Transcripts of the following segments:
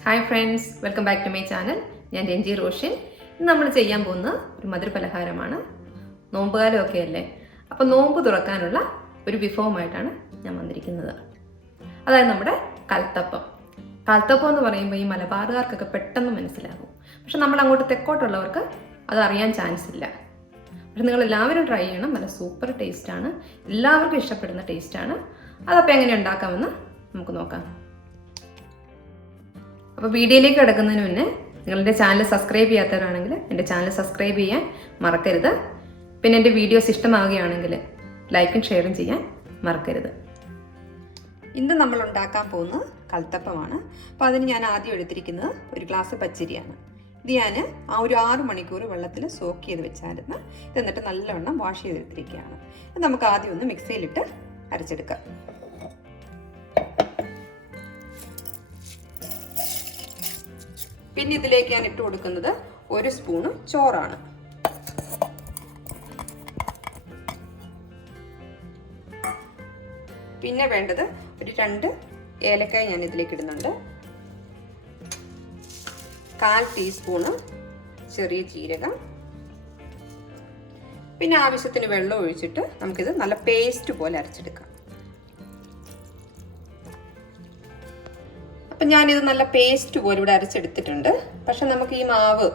Hi friends, welcome back to my channel. ഞാൻ രഞ്ജി റോഷൻ. ഇന്ന് നമ്മൾ ചെയ്യാൻ പോകുന്ന ഒരു മധുരപലഹാരമാണ്. നോമ്പുകാലമൊക്കെ അല്ലേ. അപ്പോൾ നോമ്പ് തുറക്കാനുള്ള ഒരു വിഭവമായിട്ടാണ് ഞാൻ വന്നിരിക്കുന്നത്. അതായത് നമ്മുടെ കൽത്തപ്പം. കൽത്തപ്പം എന്ന് പറയുമ്പോൾ ഈ മലബാറുകാർക്കൊക്കെ പെട്ടെന്ന് മനസ്സിലാകും. പക്ഷെ നമ്മൾ അങ്ങോട്ട് തെക്കോട്ടുള്ളവർക്ക് അത് അറിയാൻ ചാൻസ് ഇല്ല. പക്ഷെ നിങ്ങൾ എല്ലാവരും ട്രൈ ചെയ്യണം. നല്ല സൂപ്പർ ടേസ്റ്റാണ്. എല്ലാവർക്കും ഇഷ്ടപ്പെടുന്ന ടേസ്റ്റാണ്. അതപ്പോൾ എങ്ങനെ ഉണ്ടാക്കാമെന്ന് നമുക്ക് നോക്കാം. അപ്പോൾ വീഡിയോയിലേക്ക് കിടക്കുന്നതിന് മുന്നേ നിങ്ങളുടെ ചാനൽ സബ്സ്ക്രൈബ് ചെയ്യാത്തവരാണെങ്കിൽ എൻ്റെ ചാനൽ സബ്സ്ക്രൈബ് ചെയ്യാൻ മറക്കരുത്. പിന്നെ എൻ്റെ വീഡിയോസ് ഇഷ്ടമാവുകയാണെങ്കിൽ ലൈക്കും ഷെയറും ചെയ്യാൻ മറക്കരുത്. ഇന്ന് നമ്മൾ ഉണ്ടാക്കാൻ പോകുന്നത് കൽത്തപ്പമാണ്. അപ്പോൾ അതിന് ഞാൻ ആദ്യം എടുത്തിരിക്കുന്നത് ഒരു ഗ്ലാസ് പച്ചരിയാണ്. ഇത് ഞാൻ ഒരു 6 മണിക്കൂർ വെള്ളത്തിൽ സോക്ക് ചെയ്ത് വെച്ചായിരുന്നു. ഇത് എന്നിട്ട് നല്ലവണ്ണം വാഷ് ചെയ്തെടുത്തിരിക്കുകയാണ്. ഇത് നമുക്ക് ആദ്യം ഒന്ന് മിക്സിയിലിട്ട് അരച്ചെടുക്കാം. പിന്നെ ഇതിലേക്ക് ഞാൻ ഇട്ട് കൊടുക്കുന്നത് 1 സ്പൂണ് ചോറാണ്. പിന്നെ വേണ്ടത് ഒരു 2 ഏലക്കായ ഞാൻ ഇതിലേക്ക് ഇടുന്നുണ്ട്. 1/4 ടീസ്പൂണ് ചെറിയ ജീരകം. പിന്നെ ആവശ്യത്തിന് വെള്ളം ഒഴിച്ചിട്ട് നമുക്കിത് നല്ല പേസ്റ്റ് പോലെ അരച്ചെടുക്കാം. അപ്പം ഞാനിത് നല്ല പേസ്റ്റ് പോലെ ഇവിടെ അരച്ചെടുത്തിട്ടുണ്ട്. പക്ഷെ നമുക്ക് ഈ മാവ്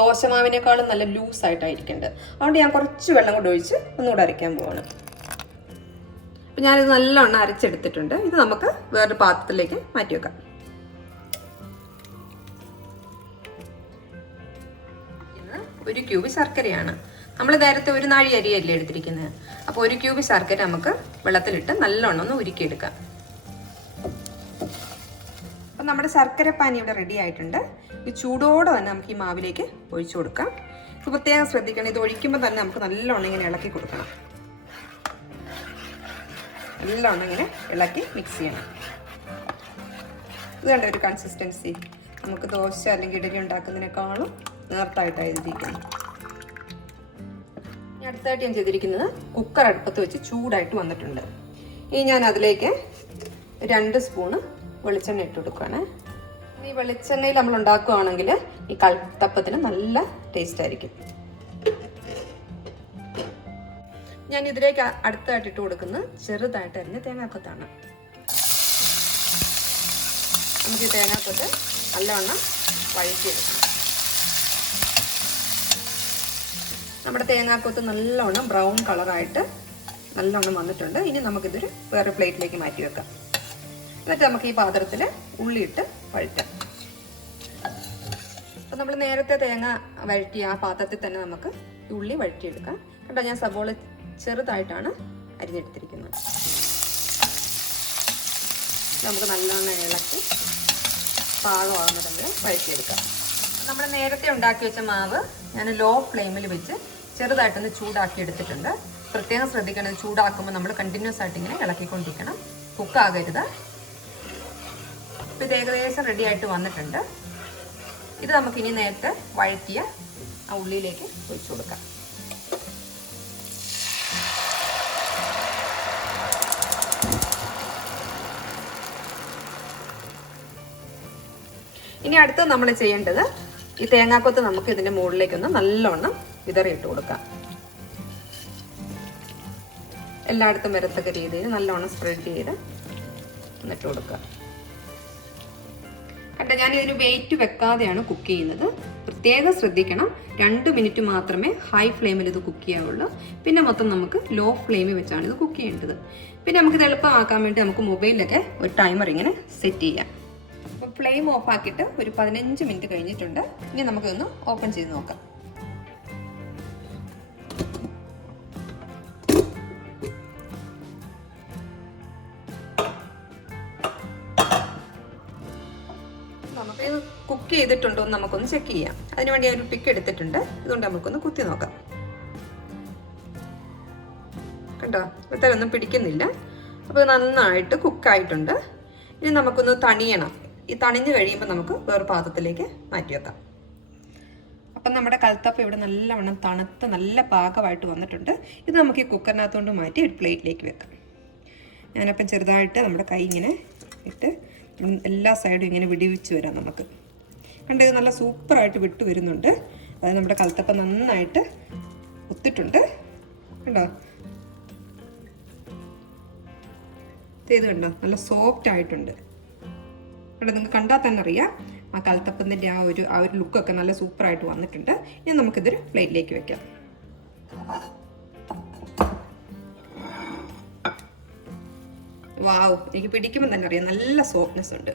ദോശമാവിനേക്കാളും നല്ല ലൂസായിട്ടായിരിക്കുന്നുണ്ട്. അതുകൊണ്ട് ഞാൻ കുറച്ച് വെള്ളം കൂടെ ഒഴിച്ച് ഒന്നുകൂടെ അരയ്ക്കാൻ പോവാണ്. അപ്പം ഞാനിത് നല്ലവണ്ണം അരച്ചെടുത്തിട്ടുണ്ട്. ഇത് നമുക്ക് വേറൊരു പാത്രത്തിലേക്ക് മാറ്റി വെക്കാം. ഇത് 1 ക്യൂബ് ശർക്കരയാണ്. നമ്മൾ നേരത്തെ 1 നാഴി അരിയല്ലേ എടുത്തിരിക്കുന്നത്. അപ്പോൾ 1 ക്യൂബ് ശർക്കര നമുക്ക് വെള്ളത്തിലിട്ട് നല്ലോണം ഒന്ന് ഉരുക്കിയെടുക്കാം. അപ്പം നമ്മുടെ ശർക്കര പാനി ഇവിടെ റെഡി ആയിട്ടുണ്ട്. ഈ ചൂടോടെ തന്നെ നമുക്ക് ഈ മാവിലേക്ക് ഒഴിച്ചു കൊടുക്കാം. ഇത് പ്രത്യേകം ശ്രദ്ധിക്കണം. ഇത് ഒഴിക്കുമ്പോൾ തന്നെ നമുക്ക് നല്ലോണം ഇങ്ങനെ ഇളക്കി കൊടുക്കണം. നല്ലോണം ഇങ്ങനെ ഇളക്കി മിക്സ് ചെയ്യണം. ഇത് കണ്ട ഒരു കൺസിസ്റ്റൻസി നമുക്ക് ദോശ അല്ലെങ്കിൽ ഇഡലി ഉണ്ടാക്കുന്നതിനേക്കാളും നേർത്തായിട്ടായിരിക്കുന്നത്. ഇനി അടുത്തായിട്ട് ഞാൻ ചെയ്തിരിക്കുന്നത് കുക്കർ അടുപ്പത്ത് വെച്ച് ചൂടായിട്ട് വന്നിട്ടുണ്ട്. ഇനി ഞാൻ അതിലേക്ക് 2 സ്പൂണ് വെളിച്ചെണ്ണ ഇട്ട് കൊടുക്കുകയാണ്. ഈ വെളിച്ചെണ്ണയിൽ നമ്മൾ ഉണ്ടാക്കുകയാണെങ്കിൽ ഈ കൽത്തപ്പത്തിന് നല്ല ടേസ്റ്റ് ആയിരിക്കും. ഞാൻ ഇതിലേക്ക് അടുത്തായിട്ട് ഇട്ട് കൊടുക്കുന്നത് ചെറുതായിട്ട് അരിഞ്ഞ തേങ്ങാക്കൊത്താണ്. നമുക്ക് ഈ തേങ്ങാക്കൊത്ത് നല്ലവണ്ണം വഴറ്റിയെടുക്കണം. നമ്മുടെ തേങ്ങാക്കൊത്ത് നല്ലവണ്ണം ബ്രൗൺ കളറായിട്ട് നല്ലവണ്ണം വന്നിട്ടുണ്ട്. ഇനി നമുക്കിതൊരു വേറെ പ്ലേറ്റിലേക്ക് മാറ്റി വെക്കാം. എന്നിട്ട് നമുക്ക് ഈ പാത്രത്തിൽ ഉള്ളിയിട്ട് വഴറ്റാം. അപ്പം നമ്മൾ നേരത്തെ തേങ്ങ വഴറ്റിയ ആ പാത്രത്തിൽ തന്നെ നമുക്ക് ഈ ഉള്ളി വഴറ്റിയെടുക്കാം. കേട്ടോ, ഞാൻ സബോള ചെറുതായിട്ടാണ് അരിഞ്ഞെടുത്തിരിക്കുന്നത്. നമുക്ക് നല്ലോണം ഇളക്കി പാകമാകുന്നതെങ്കിൽ വഴറ്റിയെടുക്കാം. നമ്മൾ നേരത്തെ ഉണ്ടാക്കി വെച്ച മാവ് ഞാൻ ലോ ഫ്ലെയിമിൽ വെച്ച് ചെറുതായിട്ടൊന്ന് ചൂടാക്കി എടുത്തിട്ടുണ്ട്. പ്രത്യേകം ശ്രദ്ധിക്കണം, ചൂടാക്കുമ്പോൾ നമ്മൾ കണ്ടിന്യൂസ് ആയിട്ട് ഇങ്ങനെ ഇളക്കിക്കൊണ്ടിരിക്കണം, കുക്കാകരുത്. ഇത് ഏകദേശം റെഡി ആയിട്ട് വന്നിട്ടുണ്ട്. ഇത് നമുക്കിനി നേരത്തെ വഴറ്റിയ ആ ഉള്ളിയിലേക്ക് ഒഴിച്ചു കൊടുക്കാം. ഇനി അടുത്ത് നമ്മൾ ചെയ്യേണ്ടത് ഈ തേങ്ങാക്കൊത്ത് നമുക്ക് ഇതിൻ്റെ മുകളിലേക്കൊന്ന് നല്ലോണം വിതറിയിട്ട് കൊടുക്കാം. എല്ലായിടത്തും വരത്തക്ക രീതിയിൽ നല്ലോണം സ്പ്രെഡ് ചെയ്ത് എന്നിട്ട് കൊടുക്കുക. കണ്ട, ഞാൻ ഇതിന് വെയിറ്റ് വെക്കാതെയാണ് കുക്ക് ചെയ്യുന്നത്. പ്രത്യേകം ശ്രദ്ധിക്കണം, 2 മിനിറ്റ് മാത്രമേ ഹൈ ഫ്ലെയിമിൽ ഇത് കുക്ക് ചെയ്യാവുള്ളൂ. പിന്നെ മൊത്തം നമുക്ക് ലോ ഫ്ലെയിമിൽ വെച്ചാണ് ഇത് കുക്ക് ചെയ്യേണ്ടത്. പിന്നെ നമുക്കിത് എളുപ്പമാക്കാൻ വേണ്ടി നമുക്ക് മൊബൈലിലൊക്കെ ഒരു ടൈമർ ഇങ്ങനെ സെറ്റ് ചെയ്യാം. അപ്പോൾ ഫ്ലെയിം ഓഫ് ആക്കിയിട്ട് ഒരു 15 മിനിറ്റ് കഴിഞ്ഞിട്ടുണ്ട്. ഇനി നമുക്കൊന്ന് ഓപ്പൺ ചെയ്ത് നോക്കാം. നമുക്ക് കുക്ക് ചെയ്തിട്ടുണ്ടോ എന്ന് നമുക്കൊന്ന് ചെക്ക് ചെയ്യാം. അതിനുവേണ്ടി ഞാൻ ഒരു പിക്ക് എടുത്തിട്ടുണ്ട്. ഇതുകൊണ്ട് നമുക്കൊന്ന് കുത്തി നോക്കാം. കണ്ടോ, ഇത്രയൊന്നും പിടിക്കുന്നില്ല. അപ്പോൾ നന്നായിട്ട് കുക്കായിട്ടുണ്ട്. ഇനി നമുക്കൊന്ന് തണിയണം. ഈ തണിഞ്ഞ് കഴിയുമ്പോൾ നമുക്ക് വേറെ പാത്രത്തിലേക്ക് മാറ്റി വെക്കാം. അപ്പം നമ്മുടെ കൽത്തപ്പം ഇവിടെ നല്ലവണ്ണം തണുത്ത് നല്ല പാകമായിട്ട് വന്നിട്ടുണ്ട്. ഇത് നമുക്ക് ഈ കുക്കറിനകത്തുകൊണ്ട് മാറ്റി ഒരു പ്ലേറ്റിലേക്ക് വെക്കാം. ഞാനപ്പം ചെറുതായിട്ട് നമ്മുടെ കൈ ഇങ്ങനെ ഇട്ട് എല്ലാ സൈഡും ഇങ്ങനെ വിടിവിച്ച് വരാം നമുക്ക്. കണ്ട് ഇത് നല്ല സൂപ്പറായിട്ട് വിട്ട് വരുന്നുണ്ട്. അതായത് നമ്മുടെ കലത്തപ്പം നന്നായിട്ട് ഒത്തിട്ടുണ്ട്. കണ്ടോ, ഇത് കണ്ടോ, നല്ല സോഫ്റ്റ് ആയിട്ടുണ്ട്. കണ്ടോ, നിങ്ങൾക്ക് കണ്ടാൽ തന്നെ അറിയാം ആ കലത്തപ്പത്തിൻ്റെ ആ ഒരു ലുക്കൊക്കെ നല്ല സൂപ്പറായിട്ട് വന്നിട്ടുണ്ട്. ഇനി നമുക്കിതൊരു പ്ലേറ്റിലേക്ക് വെക്കാം. വാവ്, എനിക്ക് പിടിക്കുമ്പോൾ തന്നെ അറിയാം നല്ല സോഫ്റ്റ്നെസ് ഉണ്ട്.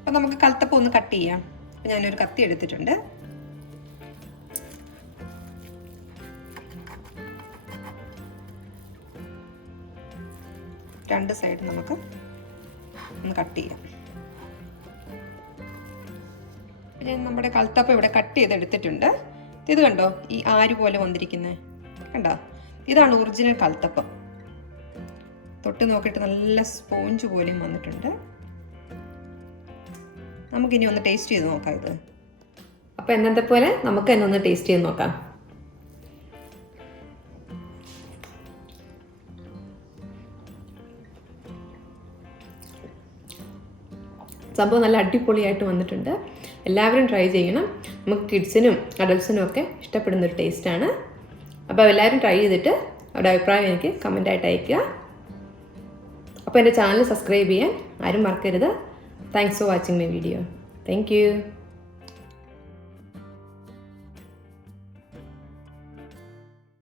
അപ്പം നമുക്ക് കലത്തപ്പം ഒന്ന് കട്ട് ചെയ്യാം. അപ്പം ഞാനൊരു കത്തി എടുത്തിട്ടുണ്ട്. രണ്ട് സൈഡ് നമുക്ക് ഒന്ന് കട്ട് ചെയ്യാം. പിന്നെ നമ്മുടെ കലത്തപ്പം ഇവിടെ കട്ട് ചെയ്തെടുത്തിട്ടുണ്ട്. ഇത് കണ്ടോ, ഈ ആര് പോലെ വന്നിരിക്കുന്നത് കണ്ടോ, ഇതാണ് ഒറിജിനൽ കലത്തപ്പം. തൊട്ട് നോക്കിയിട്ട് നല്ല സ്പോഞ്ച് പോലെയും വന്നിട്ടുണ്ട്. നമുക്കിനി ഒന്ന് ടേസ്റ്റ് ചെയ്ത് നോക്കാം ഇത്. അപ്പം എന്നത്തെ പോലെ നമുക്ക് തന്നെ ഒന്ന് ടേസ്റ്റ് ചെയ്ത് നോക്കാം. സംഭവം നല്ല അടിപൊളിയായിട്ട് വന്നിട്ടുണ്ട്. എല്ലാവരും ട്രൈ ചെയ്യണം. നമുക്ക് കിഡ്സിനും അഡൾട്ട്സിനും ഒക്കെ ഇഷ്ടപ്പെടുന്നൊരു ടേസ്റ്റാണ്. അപ്പോൾ എല്ലാവരും ട്രൈ ചെയ്തിട്ട് അവരുടെ അഭിപ്രായം എനിക്ക് കമൻറ്റായിട്ട് അയയ്ക്കുക. അപ്പോൾ എൻ്റെ ചാനൽ സബ്സ്ക്രൈബ് ചെയ്യാൻ ആരും മറക്കരുത്. Thanks for watching my video. Thank you.